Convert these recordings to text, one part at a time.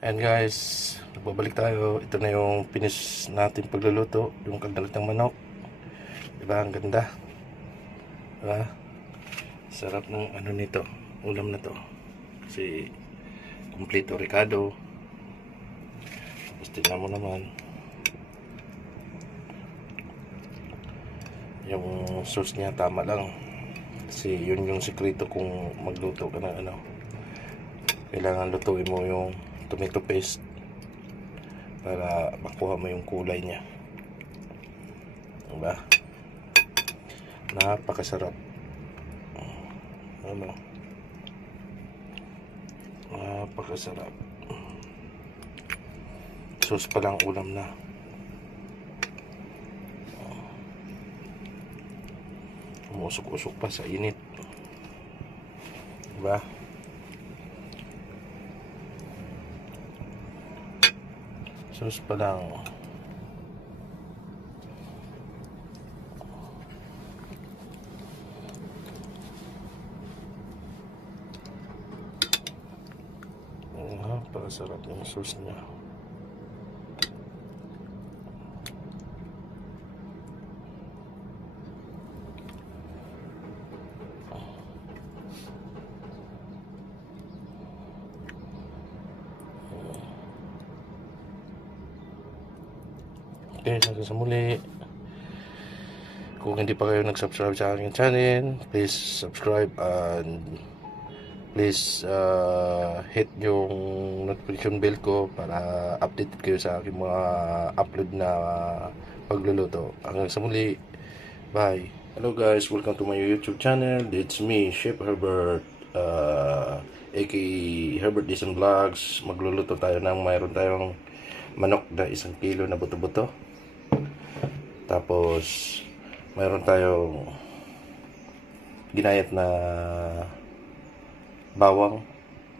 And guys, nagbabalik tayo. Ito na yung finish natin pagluluto, yung kagalit ng manok. Diba, ang ganda. Diba? Sarap ng ano nito, ulam na to. Kasi kompleto Ricardo. Tapos tingnan mo naman yung sauce niya, tama lang. Kasi yun yung sikreto kung magluto ka ng ano. Kailangan lutuin mo yung tomato paste para makuha mo yung kulay niya. Diba? Napakasarap. Ano? Napakasarap. Sauce pa lang ulam na. Umusok-usok pa sa init. Diba? Sauce pa lang. Napakasarap yung sauce niya. Okay, hanggang sa muli. Kung hindi pa kayo nag-subscribe sa aking channel, please subscribe and please hit yung notification bell ko para updated kayo sa aking mga upload na pagluluto. Hanggang sa muli. Bye. Hello guys, welcome to my YouTube channel. It's me, Chef Herbert, aka Herbert Dizon Vlogs. Magluluto tayo ng mayroon tayong manok na 1 kilo na buto-buto. Tapos mayroon tayong ginayat na bawang,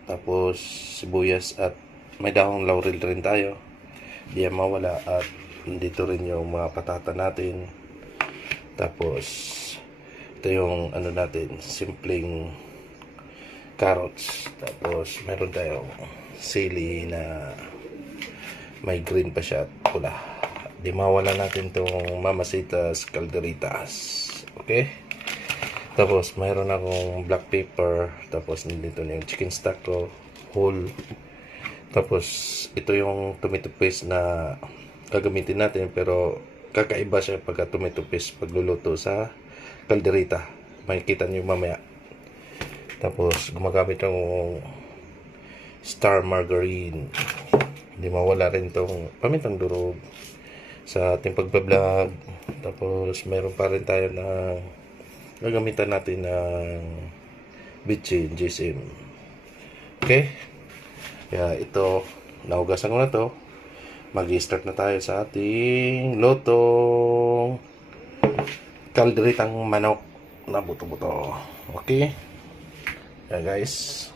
tapos sibuyas, at may dahong laurel rin tayo, di yan mawala. At dito rin yung mga patata natin. Tapos ito yung ano natin, simpleng carrots. Tapos meron tayong sili na may green pa siya at pula. Di mawala natin itong Mamacitas Calderitas. Okay? Tapos mayroon akong black pepper. Tapos nandito na yung chicken stock ko, whole. Tapos ito yung tomato paste na gagamitin natin, pero kakaiba siya pagka tomato paste pagluluto sa calderita. Makikita nyo mamaya. Tapos gumagamit ng star margarine. Hindi mawala rin itong pamintang durog sa ating pagbablog. Tapos mayroon pa rin tayo na gagamitan natin ng bitchin, GSM. Okay? Kaya ito, nahugasan ko na to. Mag-i-start na tayo sa ating lutong kalderitang manok na buto-buto. Okay? Kaya guys,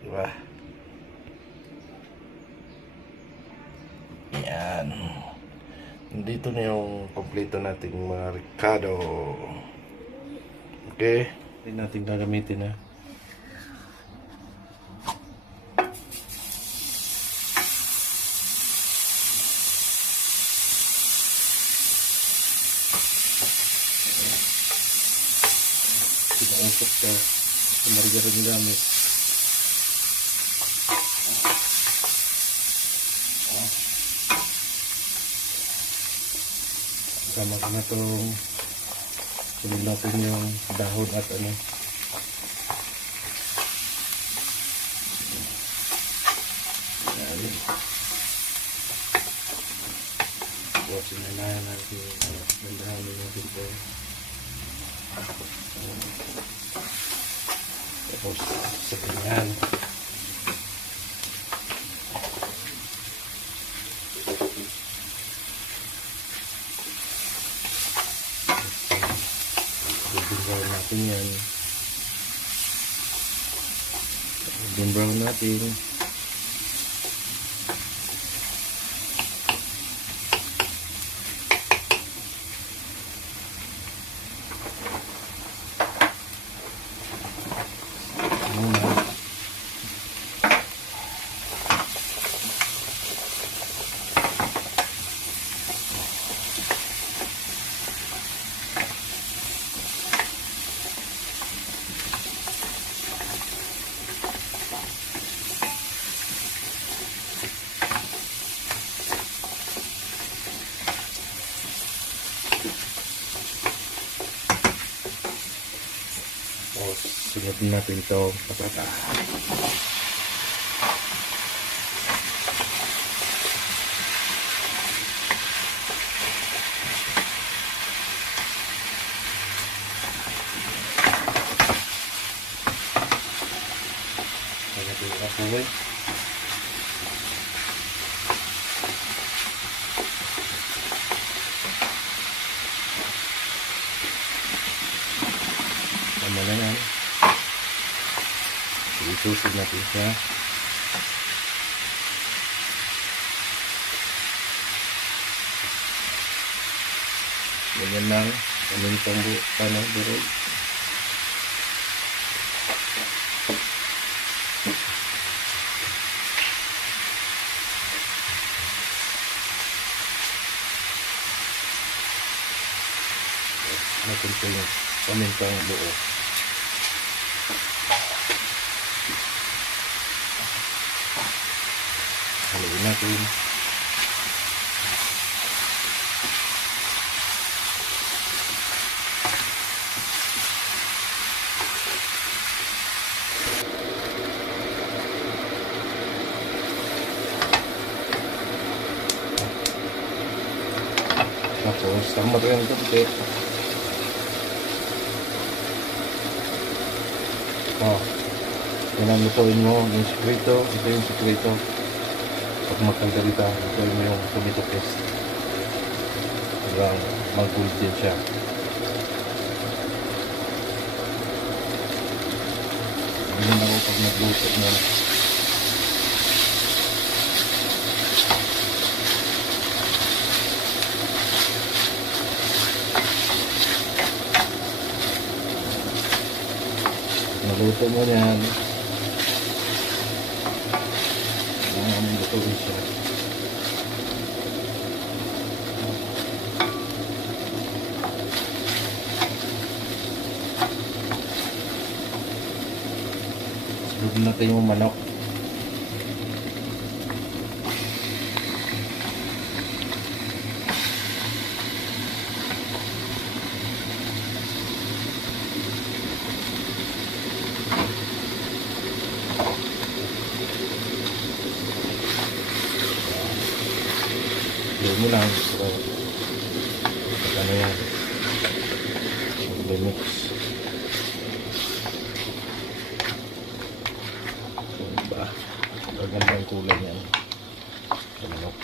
diba? Yan. Dito na yung kompleto nating mga Ricardo. Okay? Hindi natin gagamitin na. Pinausap ka sa margarine gamit. Sama ko na itong sunod natin yung dahon at ano. Yan. Wasin na natin. Bandahan natin ito. Tapos sa ganyan. Brown natin yan. Brown natin. Natin natin ito patata. Natin ako tama na yan. Isusin natin siya. Ganyan lang. Pamintang durog. Natin ito yung pamintang buo. Haluin natin. Tapos, tambah rin ito dito. Lutuin mo yung sikrito. Ito yung sikrito. Pag magkalderita, lutuin mo yung tomato paste. Hanggang mag-gold din siya. Ganyan ako pag nagluto mo. Naluto mo yan. Lutuin siya. Sunod natin yung manok. Mo lang so ano yan mag-mix diba magandang kulay yan manok.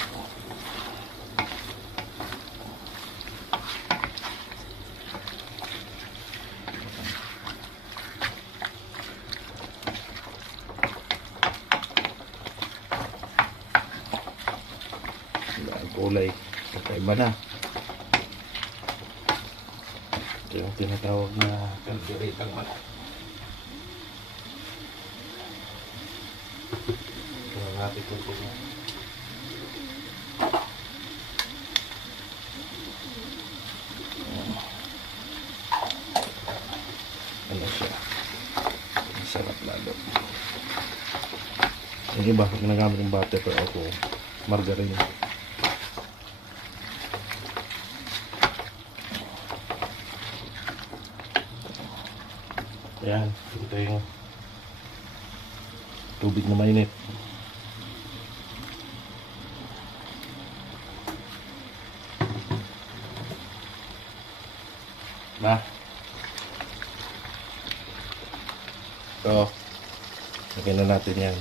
Kulay kakaiba na. Ito yung tinatawag na kalderitang manok. Ito ang ating kulay. Ano siya? Masarap lalo. Yung iba, ginagamit yung butter pero ako margarine. Ayan, ito yung tubig na mainit. Nah, ito, lagyan na natin yan.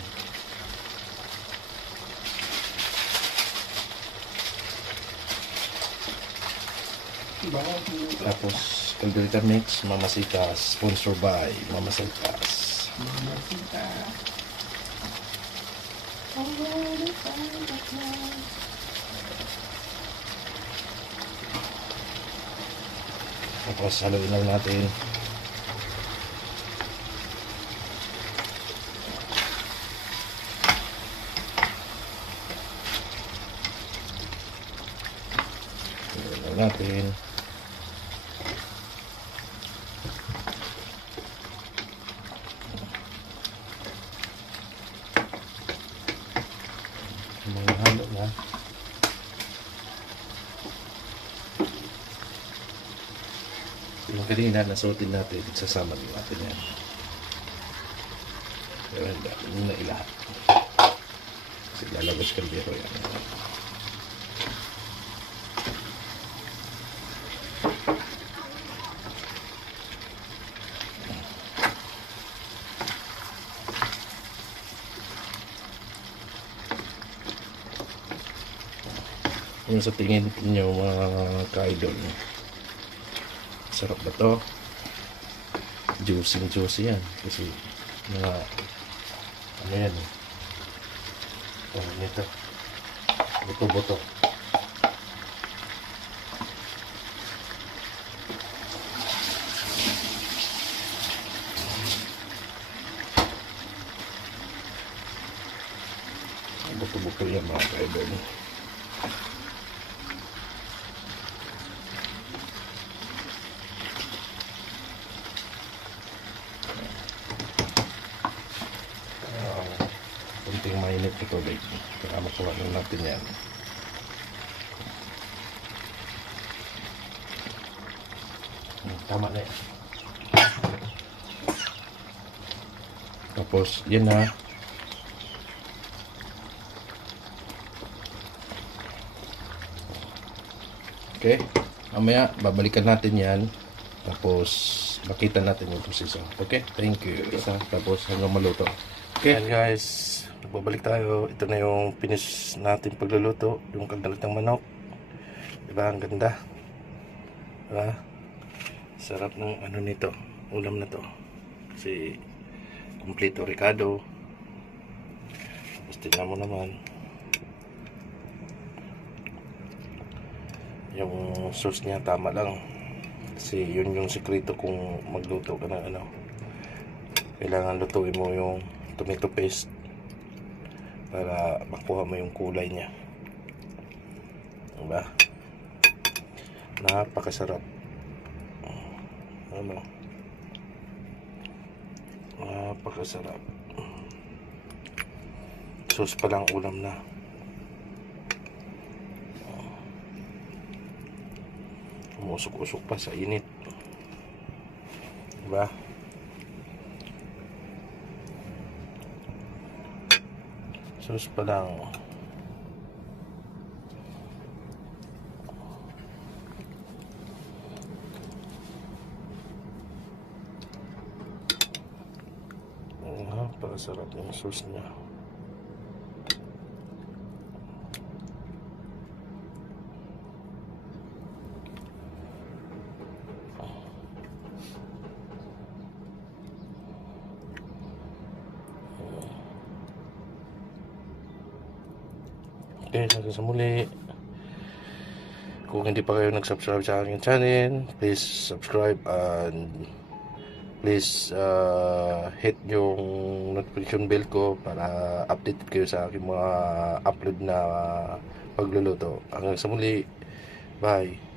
Tapos Calderita Mix, Mamasitas, sponsor by Mamasitas. Tapos haluin lang natin. Haluin lang natin. Halo na. Yung kanina nasuotin natin, sasama din natin yan. Ayan, hindi na ilahat. Kasi lalabas kaldero yan. Ano sa tingin niyo mga ka-idol? Sarap ba to? Juicy yan. Kasi mga ano yan eh. Oh, nito. Buto-buto. Buto-buto yan mga ka-idol. Kunting mainit na tubig para makuha na natin yan. Tama na yan. Tapos yan na. Okay, mamaya babalikan natin yan. Tapos makita natin yung proseso. Okay, thank you. Tapos hanggang maluto. Okay guys, babalik tayo. Ito na yung finish natin pagluluto. Yung kagalatang manok. Diba? Ang ganda. Diba? Sarap ng ano nito. Ulam na to. Kasi kompleto ricado. Tapos tingnan mo naman. Yung sauce niya tama lang. Kasi yun yung sekreto kung magluto ka ng ano. Kailangan lutuin mo yung tomato paste para makuha mo yung kulay niya. Diba? Napakasarap. Ano? Napakasarap. Sauce pa lang ulam na. Umusok-usok pa sa init. Diba? Sauce pa lang. Napakasarap yung sauce niya. Okay, hanggang sa muli. Kung hindi pa kayo nag-subscribe sa aking channel, please subscribe and please hit yung notification bell ko para update kayo sa aking mga upload na pagluluto. Hanggang sa muli. Bye.